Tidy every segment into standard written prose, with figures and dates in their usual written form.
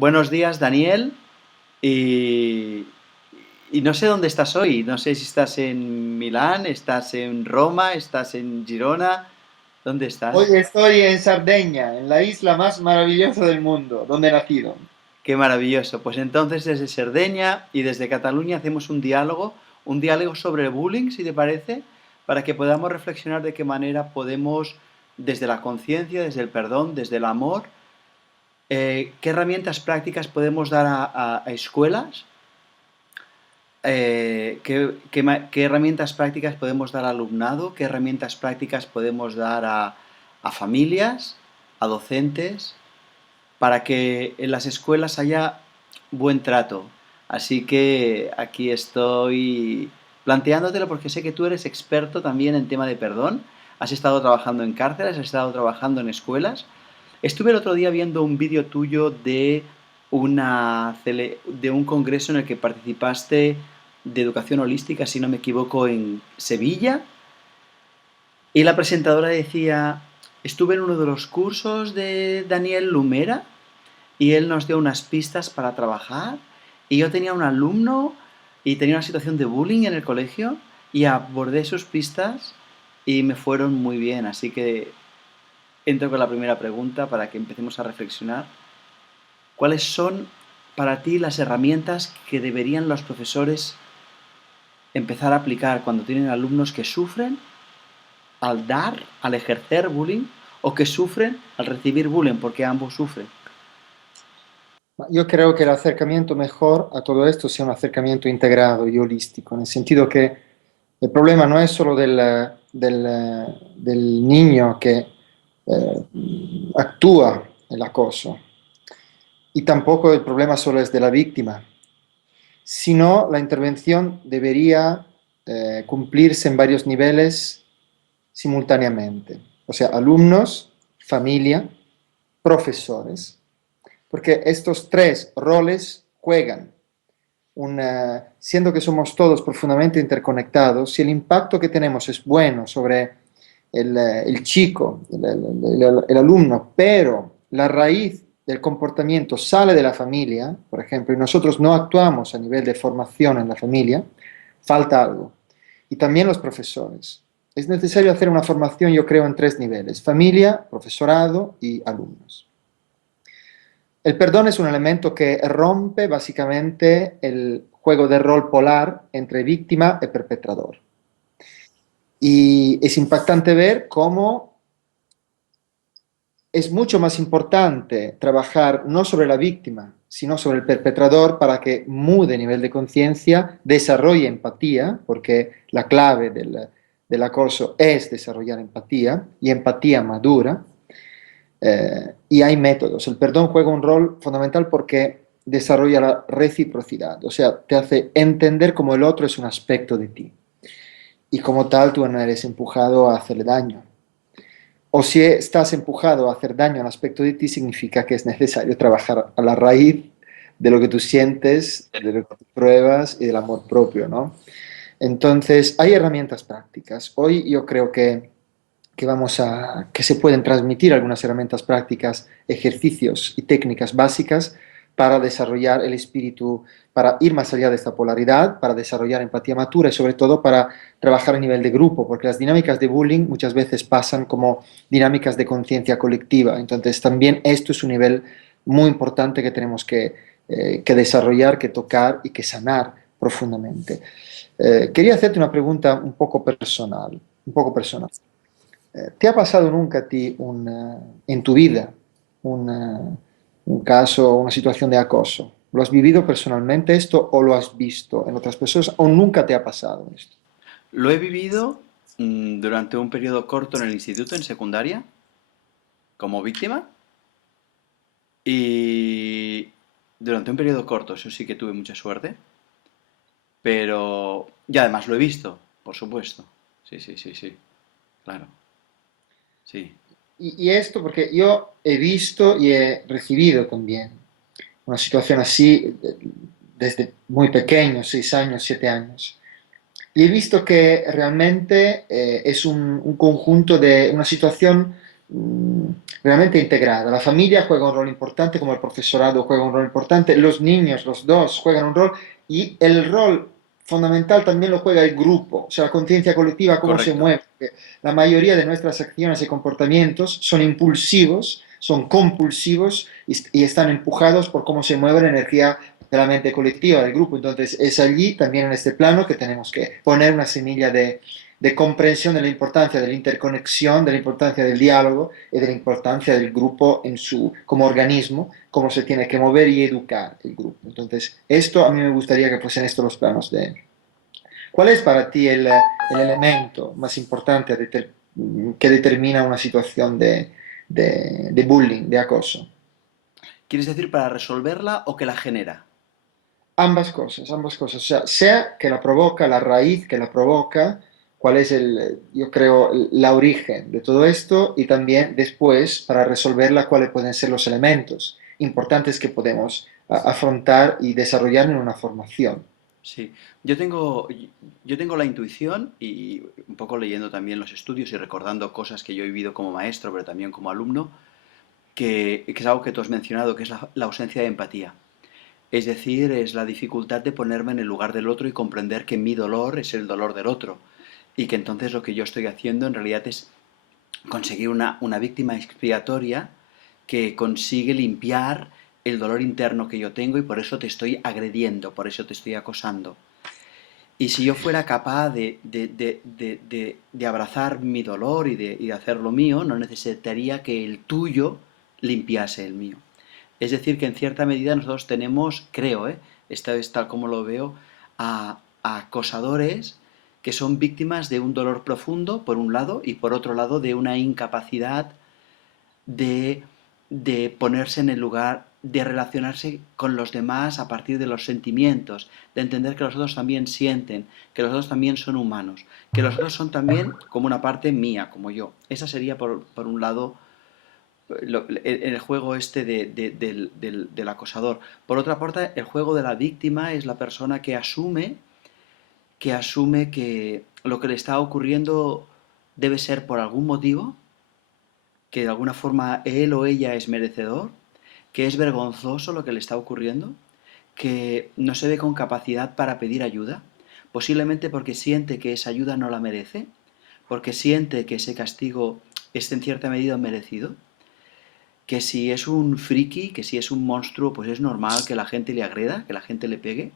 Buenos días, Daniel. Y, y no sé dónde estás hoy. No sé si estás en Milán, estás en Roma, estás en Girona. ¿Dónde Hoy estás? estoy en Sardeña, en la isla más maravillosa del mundo, donde he nacido. Qué maravilloso. Pues entonces desde Cerdeña y desde Cataluña hacemos un diálogo sobre el bullying, si te parece, para que podamos reflexionar de qué manera podemos, desde la conciencia, desde el perdón, desde el amor, qué herramientas prácticas podemos dar a escuelas. ¿Qué herramientas prácticas podemos dar al alumnado? ¿Qué herramientas prácticas podemos dar a familias, a docentes, para que en las escuelas haya buen trato? Así que aquí estoy planteándotelo porque sé que tú eres experto también en tema de perdón. Has estado trabajando en cárceles, has estado trabajando en escuelas. Estuve el otro día viendo un vídeo tuyo de un congreso en el que participaste de educación holística, si no me equivoco, en Sevilla. Y la presentadora decía, estuve en uno de los cursos de Daniel Lumera y él nos dio unas pistas para trabajar. Y yo tenía un alumno y tenía una situación de bullying en el colegio y abordé sus pistas y me fueron muy bien. Así que entro con la primera pregunta para que empecemos a reflexionar. ¿Cuáles son para ti las herramientas que deberían los profesores empezar a aplicar cuando tienen alumnos que sufren al dar, al ejercer bullying o que sufren al recibir bullying, porque ambos sufren? Yo creo que el acercamiento mejor a todo esto sea un acercamiento integrado y holístico, en el sentido que el problema no es solo del niño que actúa el acoso, y tampoco el problema solo es de la víctima, sino la intervención debería cumplirse en varios niveles simultáneamente. O sea, alumnos, familia, profesores, porque estos tres roles juegan. Siendo que somos todos profundamente interconectados, si el impacto que tenemos es bueno sobre el chico, el alumno, pero la raíz del comportamiento sale de la familia, por ejemplo, y nosotros no actuamos a nivel de formación en la familia, falta algo. Y también los profesores. Es necesario hacer una formación, yo creo, en tres niveles: familia, profesorado y alumnos. El perdón es un elemento que rompe básicamente el juego de rol polar entre víctima y perpetrador. Y es impactante ver cómo es mucho más importante trabajar no sobre la víctima, sino sobre el perpetrador para que mude nivel de conciencia, desarrolle empatía, porque la clave del acoso es desarrollar empatía y empatía madura. Y hay métodos. El perdón juega un rol fundamental porque desarrolla la reciprocidad, o sea, te hace entender como el otro es un aspecto de ti y como tal tú no eres empujado a hacerle daño. O si estás empujado a hacer daño al aspecto de ti, significa que es necesario trabajar a la raíz de lo que tú sientes, de lo que tú pruebas y del amor propio, ¿no? Entonces, hay herramientas prácticas. Hoy yo creo que se pueden transmitir algunas herramientas prácticas, ejercicios y técnicas básicas para desarrollar el espíritu, para ir más allá de esta polaridad, para desarrollar empatía matura y sobre todo para trabajar a nivel de grupo, porque las dinámicas de bullying muchas veces pasan como dinámicas de conciencia colectiva. Entonces también esto es un nivel muy importante que tenemos que desarrollar, que tocar y que sanar profundamente. Quería hacerte una pregunta un poco personal, un poco personal. ¿Te ha pasado nunca a ti en tu vida un caso, una situación de acoso? ¿Lo has vivido personalmente esto o lo has visto en otras personas o nunca te ha pasado esto? Lo he vivido durante un periodo corto en el instituto, en secundaria, como víctima, y durante un periodo corto, eso sí que tuve mucha suerte, pero... Y además lo he visto, por supuesto. Sí, sí, sí, sí, claro, sí. Y esto porque yo he visto y he recibido también una situación así desde muy pequeño, 6 años, 7 años. Y he visto que realmente es un conjunto de una situación mm, realmente integrada. La familia juega un rol importante, como el profesorado juega un rol importante, los niños, los dos, juegan un rol y el rol fundamental también lo juega el grupo, o sea, la conciencia colectiva, cómo se Correcto. mueve. La mayoría de nuestras acciones y comportamientos son impulsivos, son compulsivos y están empujados por cómo se mueve la energía de la mente colectiva del grupo. Entonces es allí, también en este plano, que tenemos que poner una semilla de comprensión de la importancia de la interconexión, de la importancia del diálogo y de la importancia del grupo en su, como organismo, cómo se tiene que mover y educar el grupo. Entonces, esto a mí me gustaría que fuesen estos los planos de... ¿Cuál es para ti el elemento más importante que determina una situación de bullying, de acoso? ¿Quieres decir para resolverla o que la genera? Ambas cosas, ambas cosas. O sea que la provoca, la raíz que la provoca, cuál es yo creo, la origen de todo esto y también después, para resolverla, cuáles pueden ser los elementos importantes que podemos afrontar y desarrollar en una formación. Sí, yo tengo la intuición y un poco leyendo también los estudios y recordando cosas que yo he vivido como maestro, pero también como alumno, que es algo que tú has mencionado, que es la ausencia de empatía. Es decir, es la dificultad de ponerme en el lugar del otro y comprender que mi dolor es el dolor del otro. Y que entonces lo que yo estoy haciendo en realidad es conseguir una víctima expiatoria que consigue limpiar el dolor interno que yo tengo y por eso te estoy agrediendo, por eso te estoy acosando. Y si yo fuera capaz de abrazar mi dolor y de hacer lo mío, no necesitaría que el tuyo limpiase el mío. Es decir, que en cierta medida nosotros tenemos, creo, esta es tal como lo veo, a acosadores que son víctimas de un dolor profundo, por un lado, y por otro lado, de una incapacidad de, de ponerse en el lugar, de relacionarse con los demás a partir de los sentimientos, de entender que los otros también sienten, que los otros también son humanos, que los otros son también como una parte mía, como yo. Esa sería, por un lado, el juego este del acosador. Por otra parte, el juego de la víctima es la persona que asume que lo que le está ocurriendo debe ser por algún motivo, que de alguna forma él o ella es merecedor, que es vergonzoso lo que le está ocurriendo, que no se ve con capacidad para pedir ayuda, posiblemente porque siente que esa ayuda no la merece, porque siente que ese castigo es en cierta medida merecido, que si es un friki, que si es un monstruo, pues es normal que la gente le agreda, que la gente le pegue,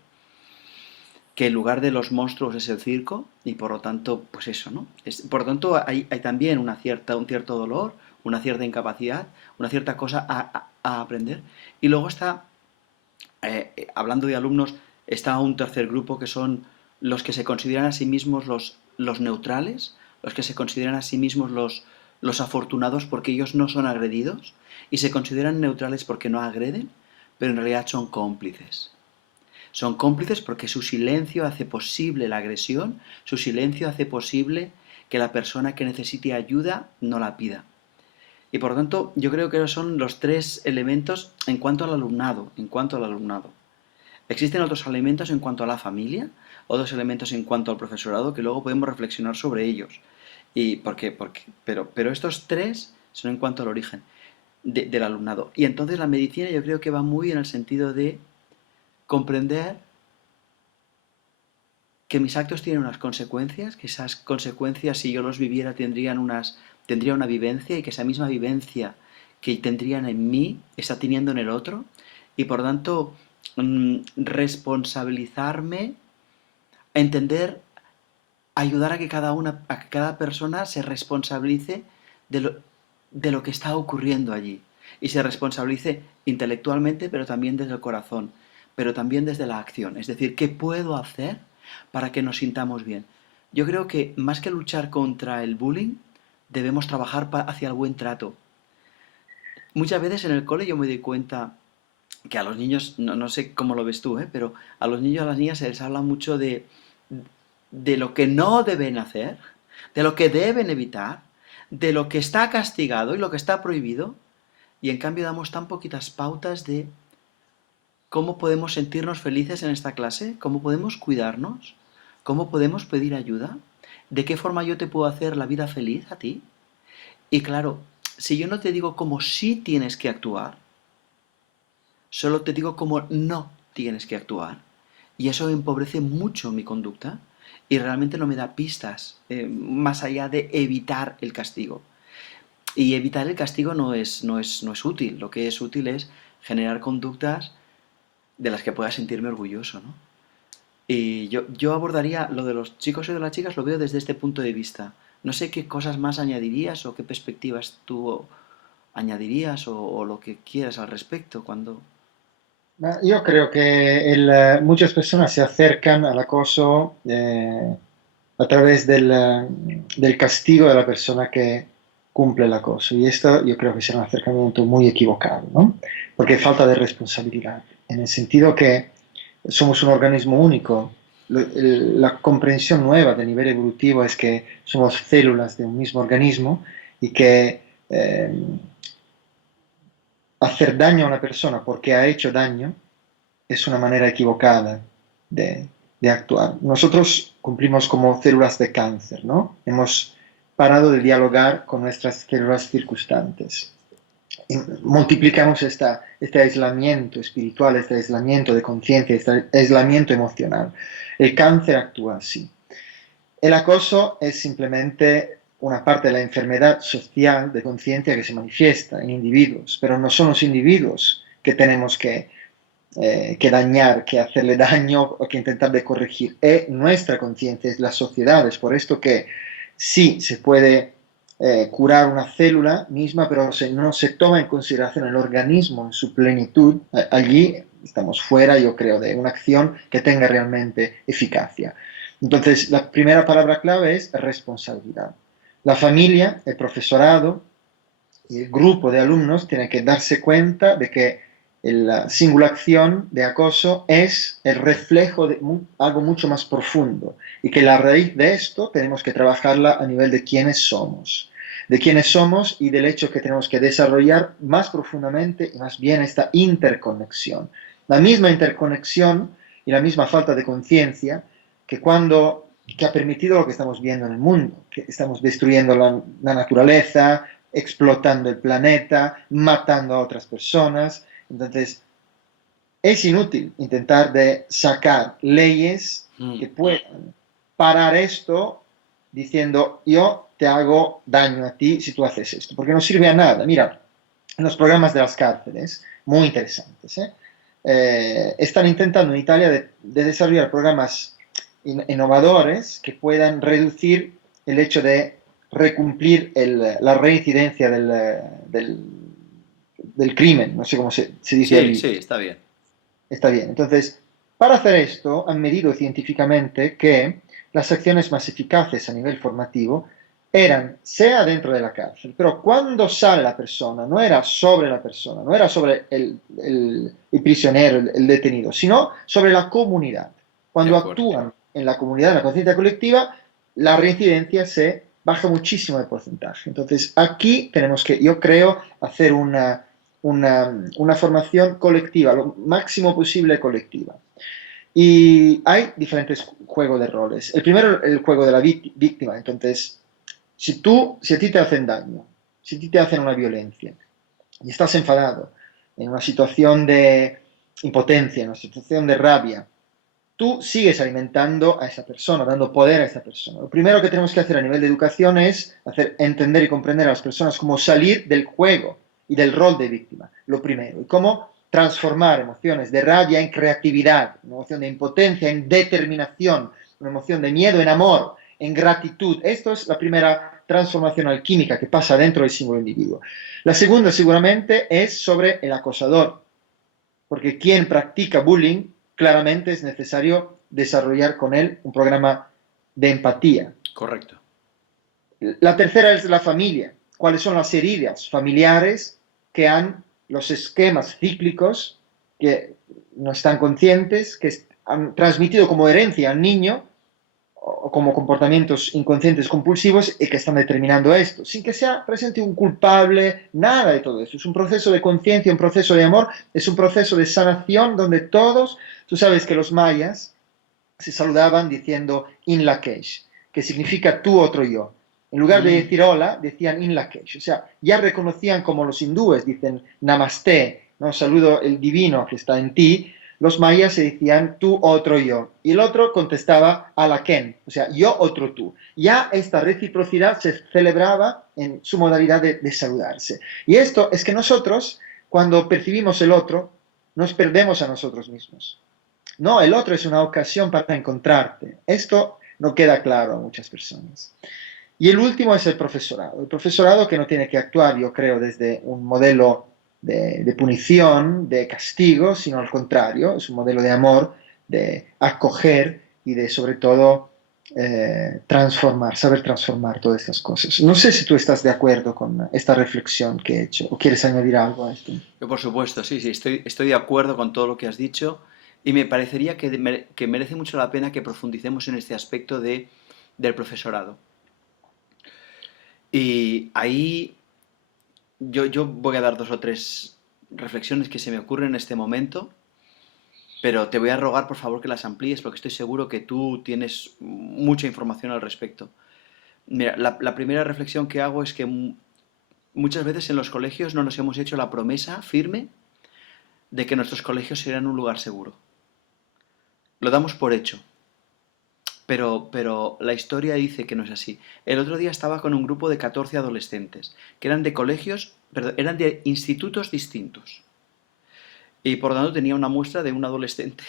que el lugar de los monstruos es el circo y por lo tanto, pues eso, ¿no? Por lo tanto, hay también un cierto dolor, una cierta incapacidad, una cierta cosa a aprender. Y luego está, hablando de alumnos, está un tercer grupo que son los que se consideran a sí mismos los neutrales, los que se consideran a sí mismos los afortunados porque ellos no son agredidos y se consideran neutrales porque no agreden, pero en realidad son cómplices. Son cómplices porque su silencio hace posible la agresión, su silencio hace posible que la persona que necesite ayuda no la pida. Y por lo tanto, yo creo que esos son los tres elementos en cuanto al alumnado, en cuanto al alumnado. Existen otros elementos en cuanto a la familia, otros elementos en cuanto al profesorado que luego podemos reflexionar sobre ellos. Y pero estos tres son en cuanto al origen del alumnado. Y entonces la medicina yo creo que va muy en el sentido de comprender que mis actos tienen unas consecuencias, que esas consecuencias, si yo los viviera, tendría una vivencia y que esa misma vivencia que tendrían en mí está teniendo en el otro. Y por tanto, responsabilizarme, entender, ayudar a que cada persona se responsabilice de de lo que está ocurriendo allí. Y se responsabilice intelectualmente, pero también desde el corazón, pero también desde la acción. Es decir, ¿qué puedo hacer para que nos sintamos bien? Yo creo que más que luchar contra el bullying, debemos trabajar hacia el buen trato. Muchas veces en el cole yo me doy cuenta que a los niños, no sé cómo lo ves tú, pero a los niños y a las niñas se les habla mucho de lo que no deben hacer, de lo que deben evitar, de lo que está castigado y lo que está prohibido, y en cambio damos tan poquitas pautas de cómo podemos sentirnos felices en esta clase, cómo podemos cuidarnos, cómo podemos pedir ayuda, de qué forma yo te puedo hacer la vida feliz a ti. Y claro, si yo no te digo cómo sí tienes que actuar, solo te digo cómo no tienes que actuar. Y eso empobrece mucho mi conducta y realmente no me da pistas más allá de evitar el castigo. Y evitar el castigo no es útil. Lo que es útil es generar conductas de las que pueda sentirme orgulloso, ¿no? Y yo abordaría lo de los chicos y de las chicas, lo veo desde este punto de vista. No sé qué cosas más añadirías o qué perspectivas tú añadirías o lo que quieras al respecto cuando... Ma io creo che muchas personas se acercan al acoso a través del castigo de la persona que cumple el acoso. Y esto yo creo que es un acercamiento muy equivocado, ¿no? Porque falta de responsabilidad, en el sentido que somos un organismo único. La comprensión nueva de nivel evolutivo es que somos células de un mismo organismo y que hacer daño a una persona porque ha hecho daño es una manera equivocada de, de actuar. Nosotros cumplimos como células de cáncer, ¿no? Hemos parado de dialogar con nuestras células circunstantes. Y multiplicamos este aislamiento espiritual, este aislamiento de conciencia, este aislamiento emocional. El cáncer actúa así. El acoso es simplemente una parte de la enfermedad social de conciencia que se manifiesta en individuos, pero no son los individuos que tenemos que dañar, que hacerle daño o que intentar de corregir. Es nuestra conciencia, es la sociedad. Es por esto que sí se puede curar una célula misma, pero no se toma en consideración el organismo en su plenitud. Allí estamos fuera, yo creo, de una acción que tenga realmente eficacia. Entonces, la primera palabra clave es responsabilidad. La familia, el profesorado y el grupo de alumnos tienen que darse cuenta de que la simulación de acoso es el reflejo de algo mucho más profundo y que la raíz de esto tenemos que trabajarla a nivel de quiénes somos y del hecho que tenemos que desarrollar más profundamente y más bien esta interconexión. La misma interconexión y la misma falta de conciencia que ha permitido lo que estamos viendo en el mundo, que estamos destruyendo la naturaleza, explotando el planeta, matando a otras personas. Entonces, es inútil intentar de sacar leyes Mm, que puedan parar esto diciendo yo te hago daño a ti si tú haces esto, porque no sirve a nada. Mira, en los programas de las cárceles, muy interesantes, están intentando en Italia de desarrollar programas innovadores que puedan reducir el hecho de recomplir la reincidencia del crimen, no sé cómo se dice sí, allí. sí, está bien. Está bien. Entonces, para hacer esto, han medido científicamente que las acciones más eficaces a nivel formativo eran sea dentro de la cárcel, pero cuando sale la persona, no era sobre la persona, no era sobre el prisionero, el detenido, sino sobre la comunidad. De Cuando acuerdo. actúan en la comunidad, en la conciencia colectiva, la reincidencia se baja muchísimo de porcentaje. Entonces, aquí tenemos que, yo creo, hacer una formación colectiva, lo máximo posible colectiva. Y hay diferentes juegos de roles. El primero, el juego de la víctima. Entonces, si a ti te hacen daño, si a ti te hacen una violencia y estás enfadado en una situación de impotencia, en una situación de rabia, tú sigues alimentando a esa persona, dando poder a esa persona. Lo primero que tenemos que hacer a nivel de educación es hacer entender y comprender a las personas cómo salir del juego y del rol de víctima, lo primero, y cómo transformar emociones de rabia en creatividad, una emoción de impotencia en determinación, una emoción de miedo en amor, en gratitud. Esto es la primera transformación alquímica que pasa dentro del símbolo individuo. La segunda seguramente es sobre el acosador, porque quien practica bullying claramente es necesario desarrollar con él un programa de empatía. Correcto. La tercera es la familia. ¿Cuáles son las heridas familiares que han los esquemas cíclicos que no están conscientes, que han transmitido como herencia al niño o como comportamientos inconscientes compulsivos y que están determinando esto, sin que sea presente un culpable, nada de todo eso. Es un proceso de conciencia, un proceso de amor, es un proceso de sanación donde todos, tú sabes que los mayas se saludaban diciendo in la que significa tú otro yo. En lugar de Mm. decir hola, decían in Lakesh. O sea, ya reconocían como los hindúes dicen namaste, ¿no? Saludo el divino que está en ti. Los mayas se decían tú, otro, yo. Y el otro contestaba alaken, o sea, yo, otro, tú. Ya esta reciprocidad se celebraba en su modalidad de saludarse. Y esto es que nosotros, cuando percibimos el otro, nos perdemos a nosotros mismos. No, el otro es una ocasión para encontrarte. Esto no queda claro a muchas personas. Y el último es el profesorado. El profesorado que no tiene que actuar, yo creo, desde un modelo de punición, de castigo, sino al contrario, es un modelo de amor, de acoger y de, sobre todo, transformar, saber transformar todas estas cosas. No sé si tú estás de acuerdo con esta reflexión que he hecho o quieres añadir algo a esto. Yo, por supuesto, sí, sí, estoy de acuerdo con todo lo que has dicho y me parecería que merece mucho la pena que profundicemos en este aspecto del profesorado. Y ahí yo voy a dar dos o tres reflexiones que se me ocurren en este momento, pero te voy a rogar por favor que las amplíes porque estoy seguro que tú tienes mucha información al respecto. Mira, la primera reflexión que hago es que muchas veces en los colegios no nos hemos hecho la promesa firme de que nuestros colegios serán un lugar seguro. Lo damos por hecho, pero la historia dice que no es así. El otro día estaba con un grupo de 14 adolescentes, que eran de colegios, perdón, eran de institutos distintos. Y por lo tanto tenía una muestra de un adolescente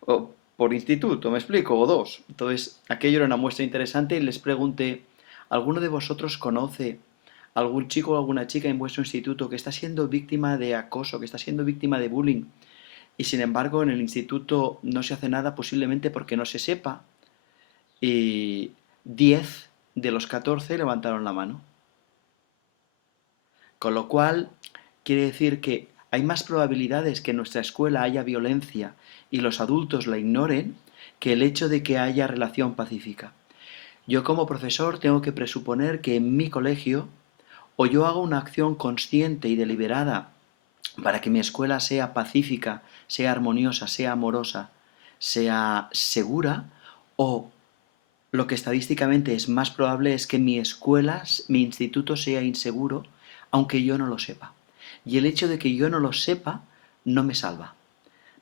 o por instituto, me explico, o dos. Entonces, aquello era una muestra interesante y les pregunté, ¿alguno de vosotros conoce algún chico o alguna chica en vuestro instituto que está siendo víctima de acoso, que está siendo víctima de bullying? Y sin embargo, en el instituto no se hace nada posiblemente porque no se sepa. Y 10 de los 14 levantaron la mano. Con lo cual, quiere decir que hay más probabilidades que en nuestra escuela haya violencia y los adultos la ignoren que el hecho de que haya relación pacífica. Yo como profesor tengo que presuponer que en mi colegio o yo hago una acción consciente y deliberada para que mi escuela sea pacífica, sea armoniosa, sea amorosa, sea segura, o lo que estadísticamente es más probable es que mi escuela, mi instituto sea inseguro, aunque yo no lo sepa. Y el hecho de que yo no lo sepa no me salva.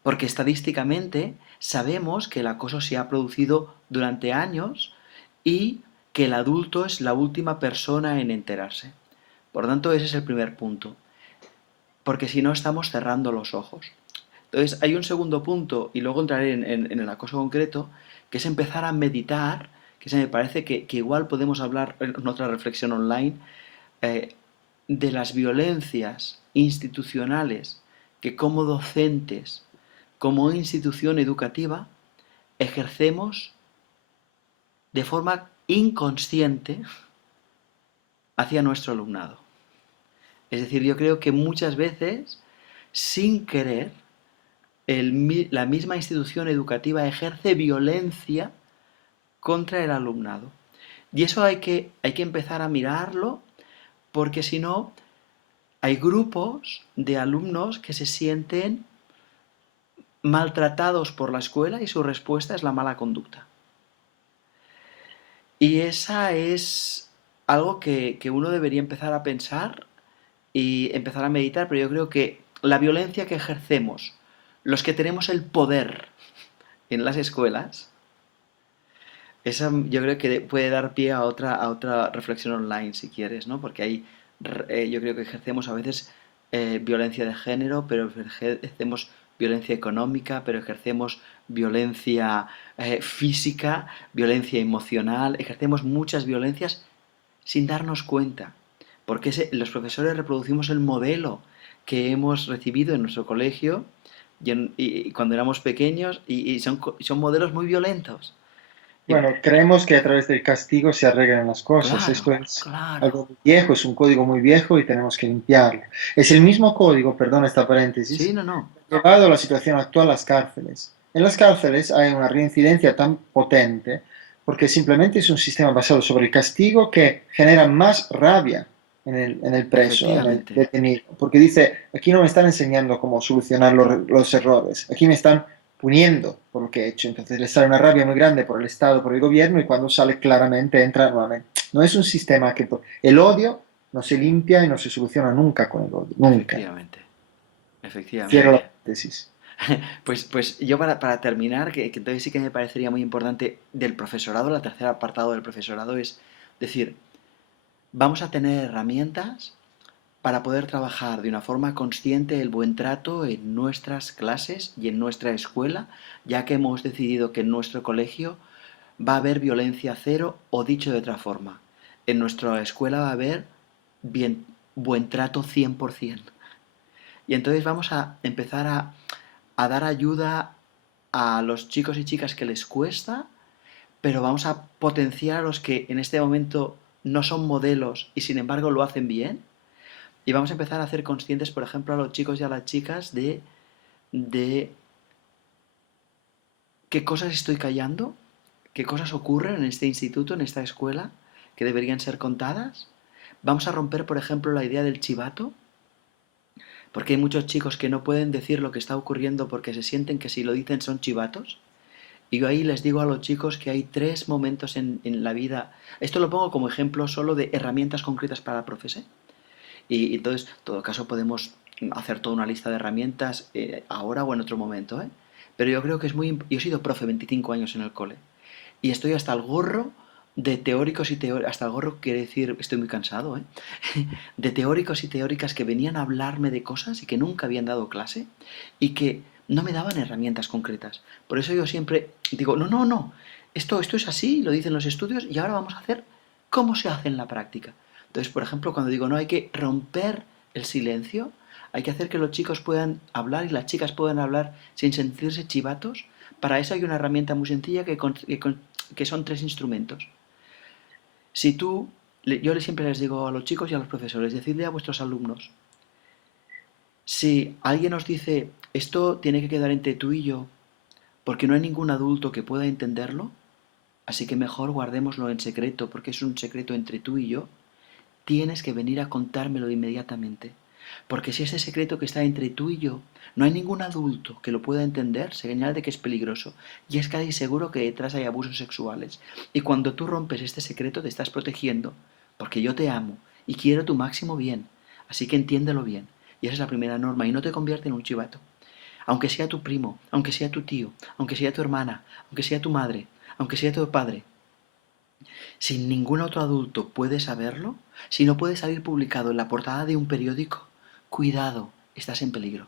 Porque estadísticamente sabemos que el acoso se ha producido durante años y que el adulto es la última persona en enterarse. Por lo tanto, ese es el primer punto. Porque si no, estamos cerrando los ojos. Entonces, hay un segundo punto, y luego entraré en el acoso concreto, que es empezar a meditar, que se me parece que igual podemos hablar en otra reflexión online, eh, de las violencias institucionales que como docentes, como institución educativa, ejercemos de forma inconsciente hacia nuestro alumnado. Es decir, yo creo que muchas veces, sin querer, la misma institución educativa ejerce violencia contra el alumnado. Y eso hay que empezar a mirarlo porque si no, hay grupos de alumnos que se sienten maltratados por la escuela y su respuesta es la mala conducta. Y esa es algo que uno debería empezar a pensar y empezar a meditar, pero yo creo que la violencia que ejercemos, los que tenemos el poder en las escuelas, esa yo creo que puede dar pie a otra reflexión online, si quieres, ¿no? Porque ahí yo creo que ejercemos a veces violencia de género, pero ejercemos violencia económica, pero ejercemos violencia física, violencia emocional, ejercemos muchas violencias sin darnos cuenta. Porque los profesores reproducimos el modelo que hemos recibido en nuestro colegio y cuando éramos pequeños y son modelos muy violentos. Y Bueno, creemos que a través del castigo se arreglan las cosas. claro, Esto es claro. algo muy viejo, es un código muy viejo y tenemos que limpiarlo. Es el mismo código, perdón esta Sí, paréntesis, no, no. llevado a la situación actual las cárceles. En las cárceles hay una reincidencia tan potente porque simplemente es un sistema basado sobre el castigo que genera más rabia en el preso, en el Efectivamente. detenido. Porque dice, aquí no me están enseñando cómo solucionar los errores, aquí me están puniendo por lo que he hecho. Entonces le sale una rabia muy grande por el Estado, por el gobierno, y cuando sale claramente entra nuevamente No es un sistema que... El odio no se limpia y no se soluciona nunca con el odio, nunca. Efectivamente, Cierro la efectivamente. paréntesis. Pues yo para terminar, que entonces sí que me parecería muy importante del profesorado, la tercera apartado del profesorado es decir, vamos a tener herramientas para poder trabajar de una forma consciente el buen trato en nuestras clases y en nuestra escuela, ya que hemos decidido que en nuestro colegio va a haber violencia cero o dicho de otra forma, en nuestra escuela va a haber bien, buen trato 100%. Y entonces vamos a empezar a dar ayuda a los chicos y chicas que les cuesta, pero vamos a potenciar a los que en este momento no son modelos y sin embargo lo hacen bien. Y vamos a empezar a hacer conscientes, por ejemplo, a los chicos y a las chicas de qué cosas estoy callando, qué cosas ocurren en este instituto, en esta escuela, que deberían ser contadas. Vamos a romper, por ejemplo, la idea del chivato, porque hay muchos chicos que no pueden decir lo que está ocurriendo porque se sienten que si lo dicen son chivatos. Y yo ahí les digo a los chicos que hay tres momentos en la vida. Esto lo pongo como ejemplo solo de herramientas concretas para profes, ¿eh? Y entonces, en todo caso, podemos hacer toda una lista de herramientas ahora o en otro momento, ¿eh? Pero yo creo que es muy... Yo he sido profe 25 años en el cole y estoy hasta el gorro de teóricos y teóricas, hasta el gorro quiere decir, estoy muy cansado, ¿eh? De teóricos y teóricas que venían a hablarme de cosas y que nunca habían dado clase y que no me daban herramientas concretas. Por eso yo siempre digo, no, no, no, esto es así, lo dicen los estudios y ahora vamos a hacer cómo se hace en la práctica. Entonces, por ejemplo, cuando digo, no, hay que romper el silencio, hay que hacer que los chicos puedan hablar y las chicas puedan hablar sin sentirse chivatos. Para eso hay una herramienta muy sencilla que son tres instrumentos. Si tú, yo siempre les digo a los chicos y a los profesores, decidle a vuestros alumnos, si alguien os dice, esto tiene que quedar entre tú y yo, porque no hay ningún adulto que pueda entenderlo, así que mejor guardémoslo en secreto, porque es un secreto entre tú y yo, tienes que venir a contármelo inmediatamente. Porque si ese secreto que está entre tú y yo, no hay ningún adulto que lo pueda entender, señala de que es peligroso. Y es casi seguro que detrás hay abusos sexuales. Y cuando tú rompes este secreto te estás protegiendo, porque yo te amo y quiero tu máximo bien. Así que entiéndelo bien. Y esa es la primera norma. Y no te convierte en un chivato. Aunque sea tu primo, aunque sea tu tío, aunque sea tu hermana, aunque sea tu madre, aunque sea tu padre, si ningún otro adulto puede saberlo, si no puede salir publicado en la portada de un periódico, cuidado, estás en peligro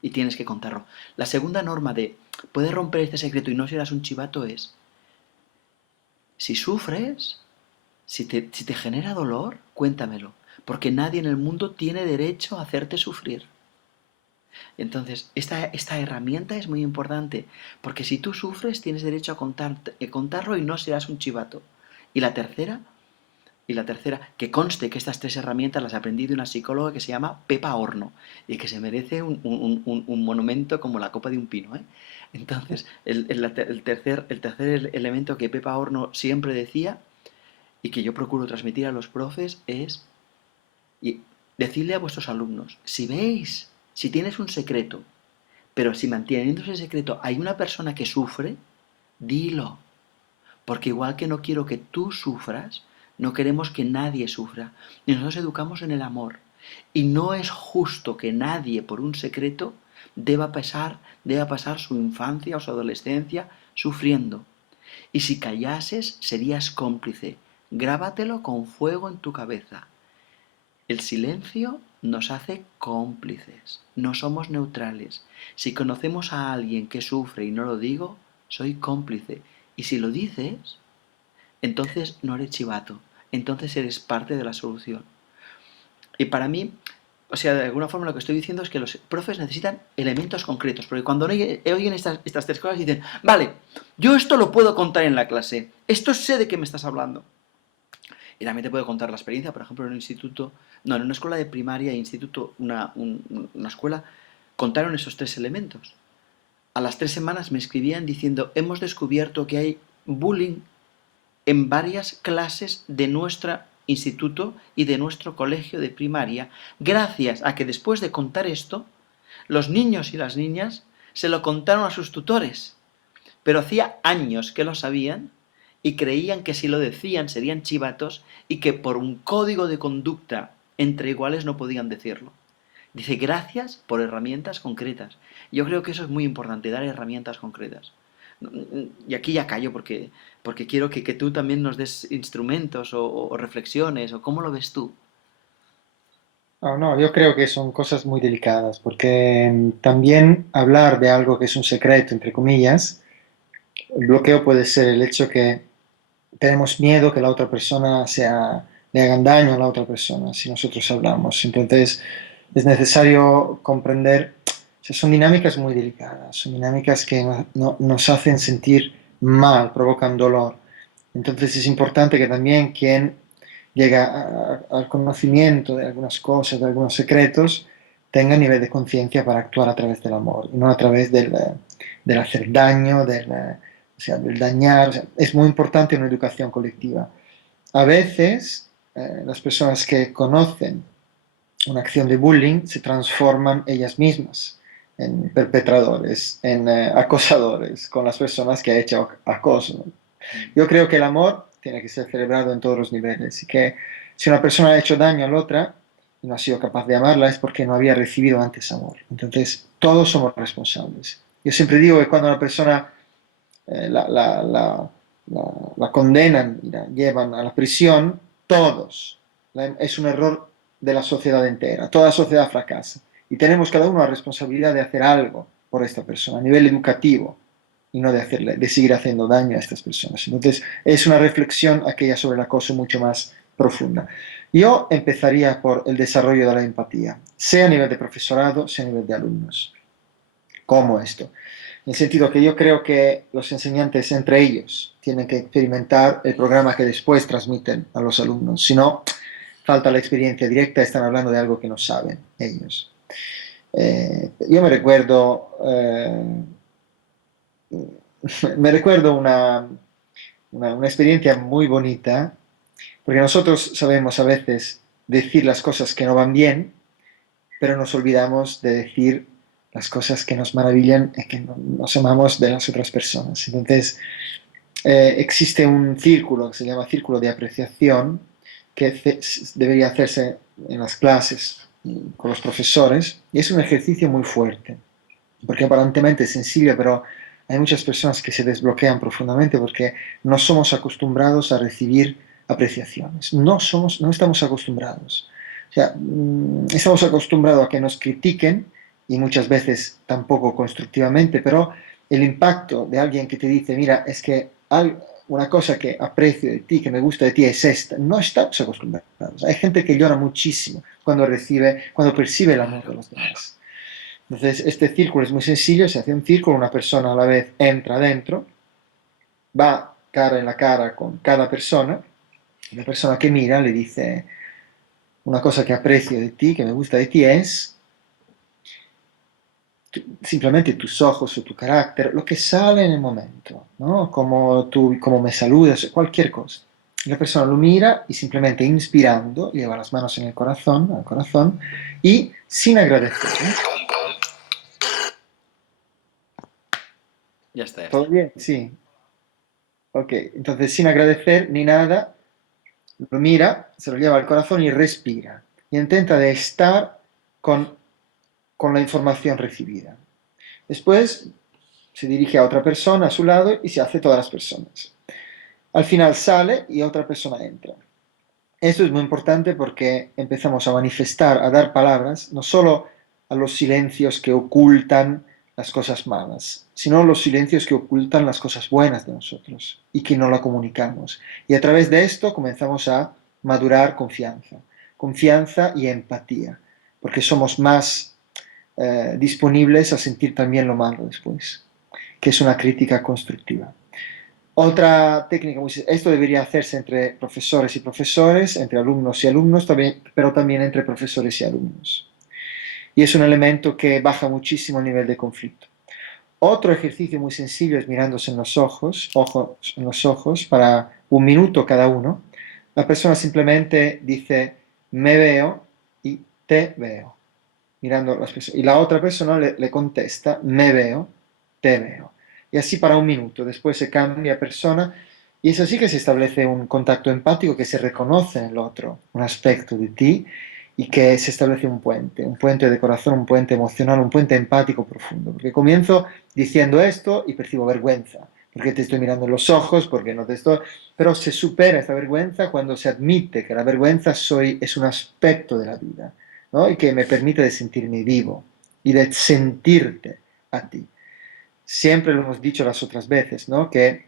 y tienes que contarlo. La segunda norma de puedes romper este secreto y no serás un chivato es, si sufres, si te genera dolor, cuéntamelo, porque nadie en el mundo tiene derecho a hacerte sufrir. Entonces, esta herramienta es muy importante, porque si tú sufres, tienes derecho a contarlo y no serás un chivato. Y la tercera, que conste que estas tres herramientas las aprendí de una psicóloga que se llama Pepa Horno y que se merece un monumento como la copa de un pino, ¿eh? Entonces, el tercer elemento que Pepa Horno siempre decía y que yo procuro transmitir a los profes es y decidle a vuestros alumnos, si veis, si tienes un secreto, pero si manteniendo ese secreto hay una persona que sufre, dilo. Porque igual que no quiero que tú sufras, no queremos que nadie sufra. Y nosotros educamos en el amor. Y no es justo que nadie por un secreto deba pasar su infancia o su adolescencia sufriendo. Y si callases, serías cómplice. Grábatelo con fuego en tu cabeza. El silencio nos hace cómplices. No somos neutrales. Si conocemos a alguien que sufre y no lo digo, soy cómplice. Y si lo dices, entonces no eres chivato, entonces eres parte de la solución. Y para mí, o sea, de alguna forma lo que estoy diciendo es que los profes necesitan elementos concretos, porque cuando oyen estas tres cosas dicen, vale, yo esto lo puedo contar en la clase, esto sé de qué me estás hablando. Y también te puedo contar la experiencia, por ejemplo, en un instituto, no, en una escuela de primaria e instituto, una escuela, contaron esos tres elementos. A las 3 semanas me escribían diciendo, hemos descubierto que hay bullying en varias clases de nuestro instituto y de nuestro colegio de primaria, gracias a que después de contar esto, los niños y las niñas se lo contaron a sus tutores. Pero hacía años que lo sabían y creían que si lo decían serían chivatos y que por un código de conducta entre iguales no podían decirlo. Dice, gracias por herramientas concretas. Yo creo que eso es muy importante, dar herramientas concretas. Y aquí ya callo porque quiero que tú también nos des instrumentos o reflexiones o cómo lo ves tú. No, no, yo creo que son cosas muy delicadas, porque también hablar de algo que es un secreto, entre comillas, el bloqueo puede ser el hecho que tenemos miedo que la otra persona sea, le hagan daño a la otra persona si nosotros hablamos. Entonces es necesario comprender, o sea, son dinámicas muy delicadas, son dinámicas que nos hacen sentir mal, provocan dolor. Entonces es importante que también quien llega al conocimiento de algunas cosas, de algunos secretos, tenga nivel de conciencia para actuar a través del amor y no a través del hacer daño, o sea, del dañar. O sea, es muy importante una educación colectiva. A veces las personas que conocen una acción de bullying se transforman ellas mismas en perpetradores, en acosadores con las personas que ha hecho acoso. Yo creo que el amor tiene que ser celebrado en todos los niveles y que si una persona ha hecho daño a la otra y no ha sido capaz de amarla es porque no había recibido antes amor. Entonces, todos somos responsables. Yo siempre digo que cuando una persona la condenan y la llevan a la prisión, todos. Es un error de la sociedad entera. Toda la sociedad fracasa. Y tenemos cada uno la responsabilidad de hacer algo por esta persona a nivel educativo y no de seguir haciendo daño a estas personas. Entonces, es una reflexión aquella sobre el acoso mucho más profunda. Yo empezaría por el desarrollo de la empatía, sea a nivel de profesorado, sea a nivel de alumnos. ¿Cómo esto? En el sentido que yo creo que los enseñantes entre ellos tienen que experimentar el programa que después transmiten a los alumnos. Si no, falta la experiencia directa, están hablando de algo que no saben ellos. Yo me recuerdo una experiencia muy bonita, porque nosotros sabemos a veces decir las cosas que no van bien, pero nos olvidamos de decir las cosas que nos maravillan y que nos amamos de las otras personas. Entonces, existe un círculo que se llama círculo de apreciación que debería hacerse en las clases con los profesores y es un ejercicio muy fuerte, porque aparentemente es sencillo, pero hay muchas personas que se desbloquean profundamente porque no somos acostumbrados a recibir apreciaciones. No estamos acostumbrados. O sea, estamos acostumbrados a que nos critiquen y muchas veces tampoco constructivamente, pero el impacto de alguien que te dice, mira, es que una cosa que aprecio de ti, que me gusta de ti es esta, no estamos acostumbrados. Hay gente que llora muchísimo cuando percibe el amor de Claro. los demás. Entonces, este círculo es muy sencillo, se hace un círculo, una persona a la vez entra dentro, va cara en la cara con cada persona, y la persona que mira le dice, una cosa que aprecio de ti, que me gusta de ti es simplemente tus ojos o tu carácter, lo que sale en el momento, ¿no? Como me saludas, cualquier cosa. La persona lo mira y simplemente inspirando, lleva las manos en el corazón, al corazón, y sin agradecer, ¿eh? Ya está, ya ¿Todo está. bien? Sí. Ok, entonces sin agradecer ni nada, lo mira, se lo lleva al corazón y respira. Y intenta de estar con, con la información recibida. Después se dirige a otra persona a su lado y se hace todas las personas. Al final sale y otra persona entra. Esto es muy importante porque empezamos a manifestar, a dar palabras, no solo a los silencios que ocultan las cosas malas, sino los silencios que ocultan las cosas buenas de nosotros y que no la comunicamos. Y a través de esto comenzamos a madurar confianza y empatía, porque somos más disponibles a sentir también lo malo después, que es una crítica constructiva. Otra técnica, esto debería hacerse entre profesores y profesores, entre alumnos y alumnos, también, pero también entre profesores y alumnos. Y es un elemento que baja muchísimo el nivel de conflicto. Otro ejercicio muy sencillo es mirándose en los ojos en los ojos, para un minuto cada uno. La persona simplemente dice, me veo y te veo, mirando las personas. Y la otra persona le contesta, me veo, te veo. Y así para un minuto. Después se cambia persona Y es así que se establece un contacto empático que se reconoce en el otro, un aspecto de ti, y que se establece un puente de corazón, un puente emocional, un puente empático profundo. Porque comienzo diciendo esto y percibo vergüenza, porque te estoy mirando en los ojos, porque no te estoy... Pero se supera esta vergüenza cuando se admite que la vergüenza es un aspecto de la vida, ¿no? Y que me permite de sentirme vivo y de sentirte a ti. Siempre lo hemos dicho las otras veces, ¿no? Que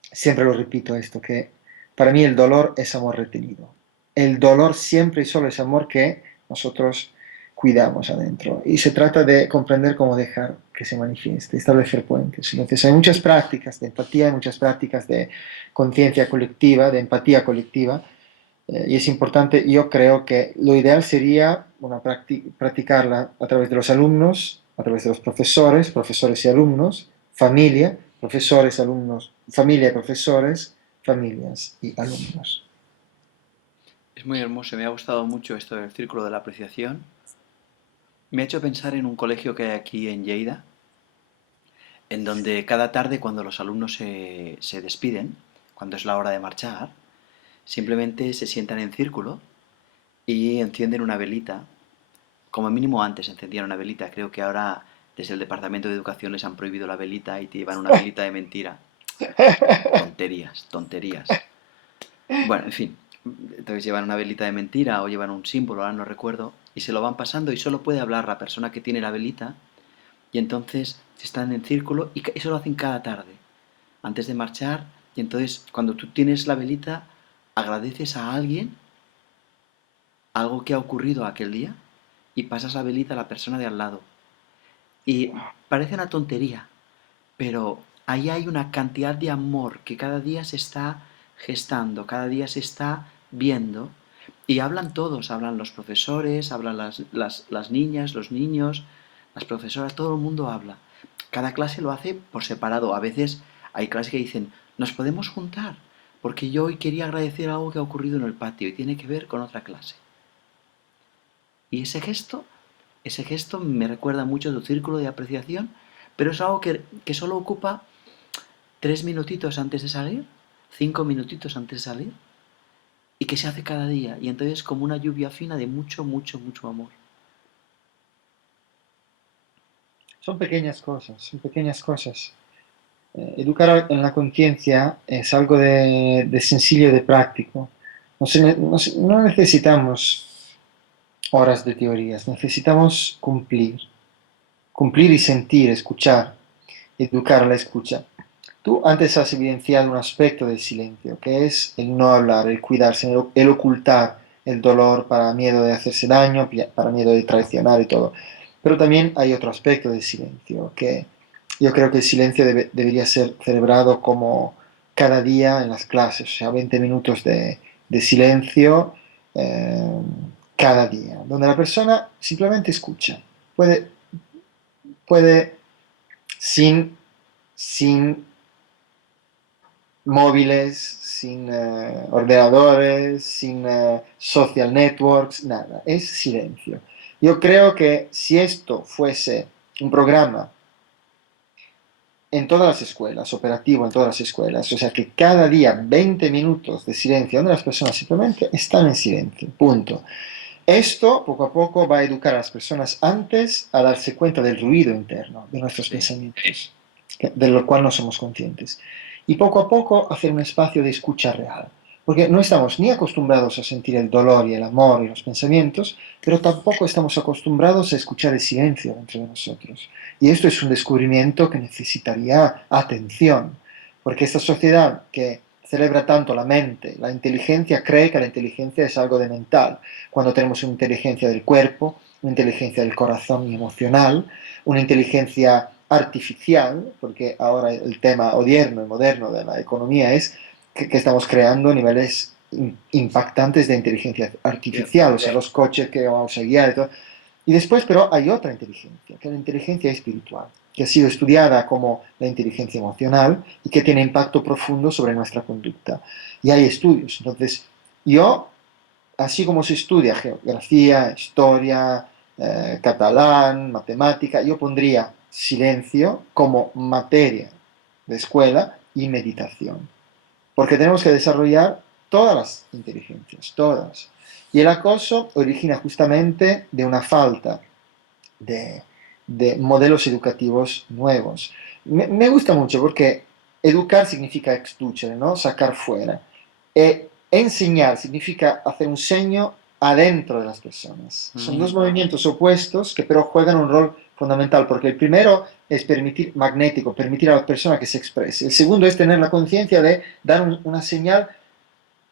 siempre lo repito esto, que para mí el dolor es amor retenido. El dolor siempre y solo es amor que nosotros cuidamos adentro. Y se trata de comprender cómo dejar que se manifieste, establecer puentes. Entonces hay muchas prácticas de empatía, hay muchas prácticas de conciencia colectiva, de empatía colectiva, y es importante, yo creo que lo ideal sería practicarla a través de los alumnos, a través de los profesores, profesores y alumnos, familia, profesores, alumnos, familia y profesores, familias y alumnos. Es muy hermoso, me ha gustado mucho esto del círculo de la apreciación. Me ha hecho pensar en un colegio que hay aquí en Lleida, en donde cada tarde cuando los alumnos se despiden, cuando es la hora de marchar, simplemente se sientan en círculo y encienden una velita. Como mínimo antes encendían una velita, creo que ahora desde el Departamento de Educación les han prohibido la velita y te llevan una velita de mentira. Tonterías, tonterías. Bueno, en fin, entonces llevan una velita de mentira o llevan un símbolo, ahora no recuerdo, y se lo van pasando y solo puede hablar la persona que tiene la velita y entonces están en círculo y eso lo hacen cada tarde, antes de marchar, y entonces cuando tú tienes la velita agradeces a alguien algo que ha ocurrido aquel día y pasas la velita a la persona de al lado. Y parece una tontería, pero ahí hay una cantidad de amor que cada día se está gestando, cada día se está viendo. Y hablan todos, hablan los profesores, hablan las niñas, los niños, las profesoras, todo el mundo habla. Cada clase lo hace por separado. A veces hay clases que dicen, nos podemos juntar, porque yo hoy quería agradecer algo que ha ocurrido en el patio y tiene que ver con otra clase. Y ese gesto me recuerda mucho a tu círculo de apreciación, pero es algo que solo ocupa 3 minutitos antes de salir, 5 minutitos antes de salir, y que se hace cada día. Y entonces como una lluvia fina de mucho, mucho, mucho amor. Son pequeñas cosas, son pequeñas cosas. Educar en la conciencia es algo de sencillo, de práctico. No necesitamos horas de teorías, necesitamos cumplir, cumplir y sentir, escuchar, educar a la escucha. Tú antes has evidenciado un aspecto del silencio, que es el no hablar, el cuidarse, el ocultar el dolor para miedo de hacerse daño, para miedo de traicionar y todo. Pero también hay otro aspecto del silencio, que yo creo que el silencio debería ser celebrado como cada día en las clases, o sea, 20 minutos de silencio eh, cada día, donde la persona simplemente escucha, puede, puede sin, sin móviles, sin ordenadores, sin social networks, nada, es silencio. Yo creo que si esto fuese un programa en todas las escuelas, operativo en todas las escuelas, o sea que cada día 20 minutos de silencio, donde las personas simplemente están en silencio, punto. Esto poco a poco va a educar a las personas antes a darse cuenta del ruido interno de nuestros Sí. pensamientos, de lo cual no somos conscientes. Y poco a poco hacer un espacio de escucha real. Porque no estamos ni acostumbrados a sentir el dolor y el amor y los pensamientos, pero tampoco estamos acostumbrados a escuchar el silencio dentro de nosotros. Y esto es un descubrimiento que necesitaría atención, porque esta sociedad que celebra tanto la mente, la inteligencia, cree que la inteligencia es algo de mental, cuando tenemos una inteligencia del cuerpo, una inteligencia del corazón y emocional, una inteligencia artificial, porque ahora el tema odierno y moderno de la economía es que estamos creando niveles impactantes de inteligencia artificial, o sea, los coches que vamos a guiar y todo. Y después, pero hay otra inteligencia, que es la inteligencia espiritual, que ha sido estudiada como la inteligencia emocional y que tiene impacto profundo sobre nuestra conducta. Y hay estudios. Entonces, yo, así como se estudia geografía, historia, catalán, matemática, yo pondría silencio como materia de escuela y meditación. porque tenemos que desarrollar todas las inteligencias, todas. Y el acoso origina justamente de una falta de, de modelos educativos nuevos. Me gusta mucho porque educar significa exducere, ¿no? Sacar fuera. E enseñar significa hacer un seño adentro de las personas. Son dos movimientos opuestos que pero juegan un rol fundamental, porque el primero es permitir, magnético, permitir a la persona que se exprese. El segundo es tener la conciencia de dar una señal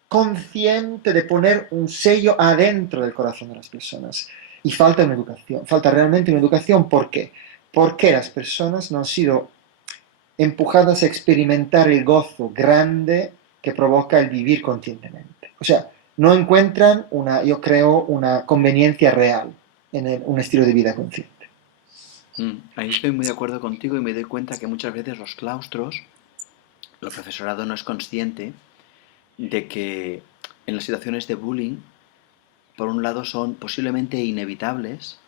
consciente de poner un sello adentro del corazón de las personas. Y falta una educación, falta realmente una educación. ¿Por qué? Porque las personas no han sido empujadas a experimentar el gozo grande que provoca el vivir conscientemente. O sea, no encuentran una, yo creo, una conveniencia real en un estilo de vida consciente. Ahí estoy muy de acuerdo contigo y me doy cuenta que muchas veces los claustros, el profesorado no es consciente de que en las situaciones de bullying, por un lado, son posiblemente inevitables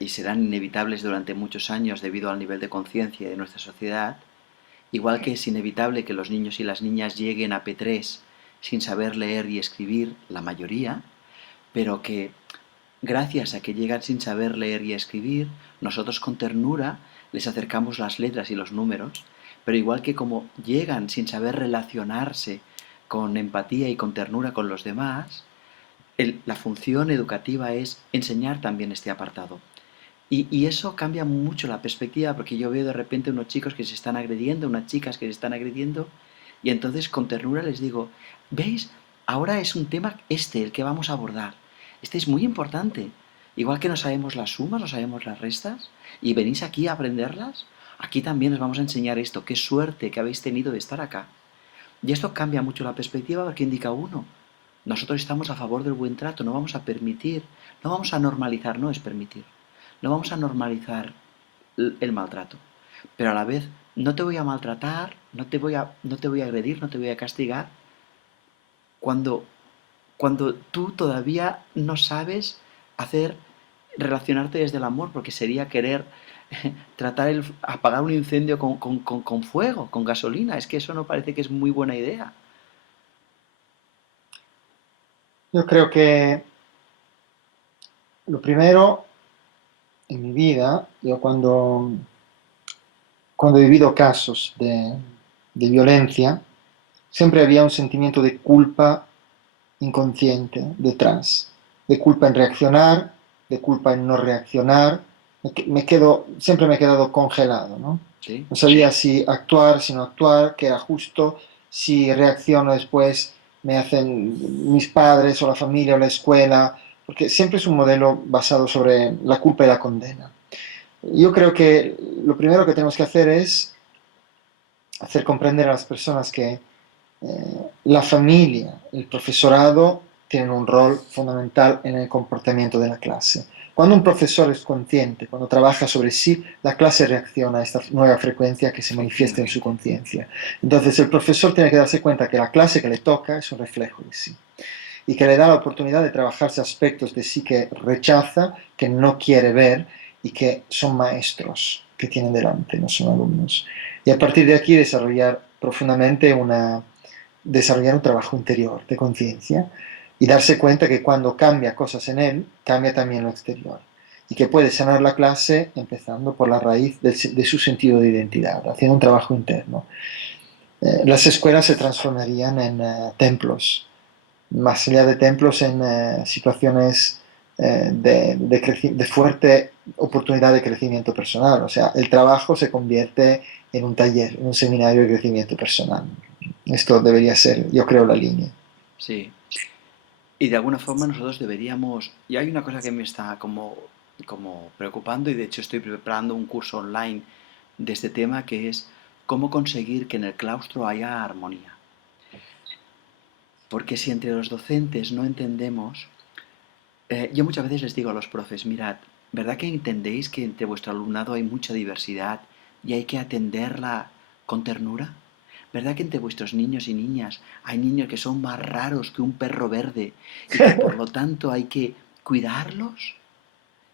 y serán inevitables durante muchos años debido al nivel de conciencia de nuestra sociedad, igual que es inevitable que los niños y las niñas lleguen a P3 sin saber leer y escribir, la mayoría, pero que gracias a que llegan sin saber leer y escribir, nosotros con ternura les acercamos las letras y los números, pero igual que como llegan sin saber relacionarse con empatía y con ternura con los demás, la función educativa es enseñar también este apartado. Y eso cambia mucho la perspectiva porque yo veo de repente unos chicos que se están agrediendo, unas chicas que se están agrediendo, y entonces con ternura les digo, ¿veis? Ahora es un tema este el que vamos a abordar. Este es muy importante. Igual que no sabemos las sumas, no sabemos las restas, y venís aquí a aprenderlas, aquí también os vamos a enseñar esto. Qué suerte que habéis tenido de estar acá. Y esto cambia mucho la perspectiva porque indica uno. Nosotros estamos a favor del buen trato, no vamos a permitir, no vamos a normalizar, no es permitir. No vamos a normalizar el maltrato. Pero a la vez no te voy a maltratar, no te voy a agredir, no te voy a castigar cuando, cuando tú todavía no sabes hacer, relacionarte desde el amor, porque sería querer apagar un incendio con fuego, con gasolina. Es que eso no parece que es muy buena idea. Yo creo que lo primero en mi vida, yo cuando he vivido casos de violencia, siempre había un sentimiento de culpa inconsciente detrás, de culpa en reaccionar, de culpa en no reaccionar. Siempre me he quedado congelado, ¿no? ¿Sí? No sabía si actuar, si no actuar, qué era justo, si reacciono después me hacen mis padres o la familia o la escuela, porque siempre es un modelo basado sobre la culpa y la condena. Yo creo que lo primero que tenemos que hacer es hacer comprender a las personas que la familia, el profesorado tienen un rol fundamental en el comportamiento de la clase. Cuando un profesor es consciente, cuando trabaja sobre sí, la clase reacciona a esta nueva frecuencia que se manifiesta en su Efectivamente. conciencia. Entonces el profesor tiene que darse cuenta que la clase que le toca es un reflejo de sí y que le da la oportunidad de trabajarse aspectos de sí que rechaza, que no quiere ver y que son maestros que tienen delante, no son alumnos. Y a partir de aquí desarrollar un trabajo interior de conciencia y darse cuenta que cuando cambia cosas en él, cambia también lo exterior. Y que puede sanar la clase empezando por la raíz de su sentido de identidad, haciendo un trabajo interno. Las escuelas se transformarían en templos, más allá de templos en situaciones de fuerte oportunidad de crecimiento personal. O sea, el trabajo se convierte en un taller, en un seminario de crecimiento personal. Esto debería ser, yo creo, la línea. Sí. Y de alguna forma nosotros deberíamos, y hay una cosa que me está como preocupando, y de hecho estoy preparando un curso online de este tema, que es cómo conseguir que en el claustro haya armonía. Porque si entre los docentes no entendemos, yo muchas veces les digo a los profes, mirad, ¿verdad que entendéis que entre vuestro alumnado hay mucha diversidad y hay que atenderla con ternura? ¿Verdad que entre vuestros niños y niñas hay niños que son más raros que un perro verde y que por lo tanto hay que cuidarlos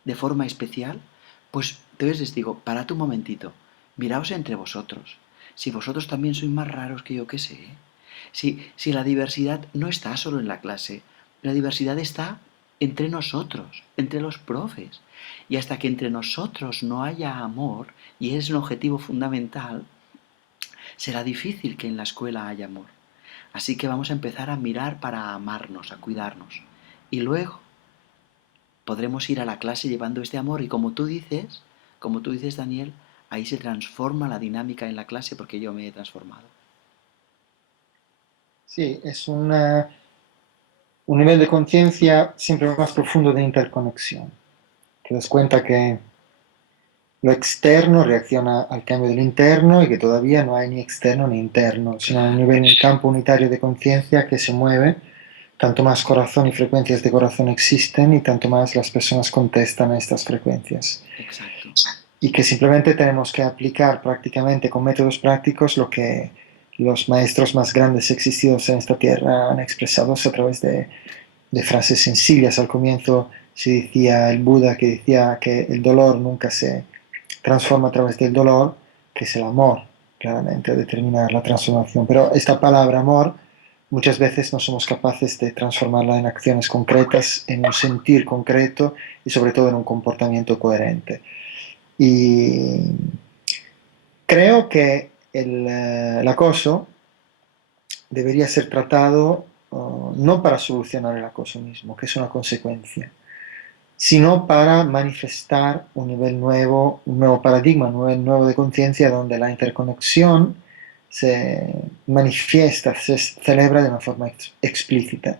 de forma especial? Pues entonces les digo, parad un momentito, miraos entre vosotros. Si vosotros también sois más raros que yo que sé, Si la diversidad no está solo en la clase, la diversidad está entre nosotros, entre los profes. Y hasta que entre nosotros no haya amor, y es un objetivo fundamental, será difícil que en la escuela haya amor. Así que vamos a empezar a mirar para amarnos, a cuidarnos. Y luego podremos ir a la clase llevando este amor y como tú dices Daniel, ahí se transforma la dinámica en la clase porque yo me he transformado. Sí, es un nivel de conciencia siempre más profundo de interconexión. Te das cuenta que lo externo reacciona al cambio del interno y que todavía no hay ni externo ni interno, sino un Claro, nivel, un campo unitario de conciencia que se mueve, tanto más corazón y frecuencias de corazón existen y tanto más las personas contestan a estas frecuencias. exacto. Y que simplemente tenemos que aplicar prácticamente con métodos prácticos lo que los maestros más grandes existidos en esta tierra han expresado a través de frases sencillas. Al comienzo se decía el Buda que decía que el dolor nunca se transforma a través del dolor, que es el amor, claramente, a determinar la transformación. Pero esta palabra amor muchas veces no somos capaces de transformarla en acciones concretas, en un sentir concreto y sobre todo en un comportamiento coherente. Y creo que el acoso debería ser tratado no para solucionar el acoso mismo, que es una consecuencia, sino para manifestar un nivel nuevo, un nuevo paradigma, un nivel nuevo de conciencia donde la interconexión se manifiesta, se celebra de una forma explícita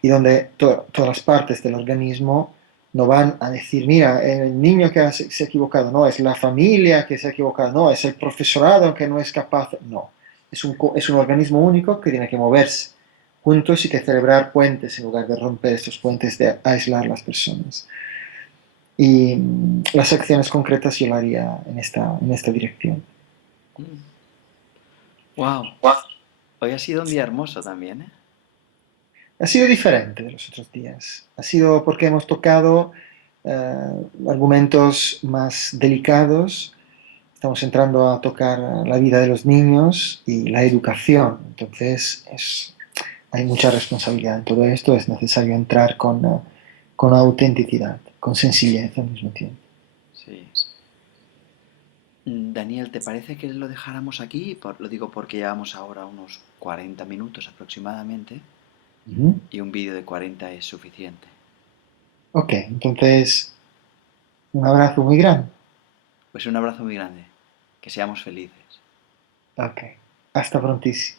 y donde todas las partes del organismo no van a decir, mira, el niño que se ha equivocado, no, es la familia que se ha equivocado, no, es el profesorado que no es capaz, no, es un organismo único que tiene que moverse juntos y que celebrar puentes en lugar de romper estos puentes, de aislar las personas. Y las acciones concretas yo lo haría en esta dirección. Wow, hoy ha sido un día hermoso también, ¿eh? Ha sido diferente de los otros días. Ha sido porque hemos tocado argumentos más delicados. Estamos entrando a tocar la vida de los niños y la educación. Entonces hay mucha responsabilidad en todo esto. Es necesario entrar con autenticidad, con sencillez al mismo tiempo. Sí. Daniel, ¿te parece que lo dejáramos aquí? Lo digo porque llevamos ahora unos 40 minutos aproximadamente Ujú. y un vídeo de 40 es suficiente. Ok, entonces un abrazo muy grande. Pues un abrazo muy grande. Que seamos felices. Ok, hasta prontísimo.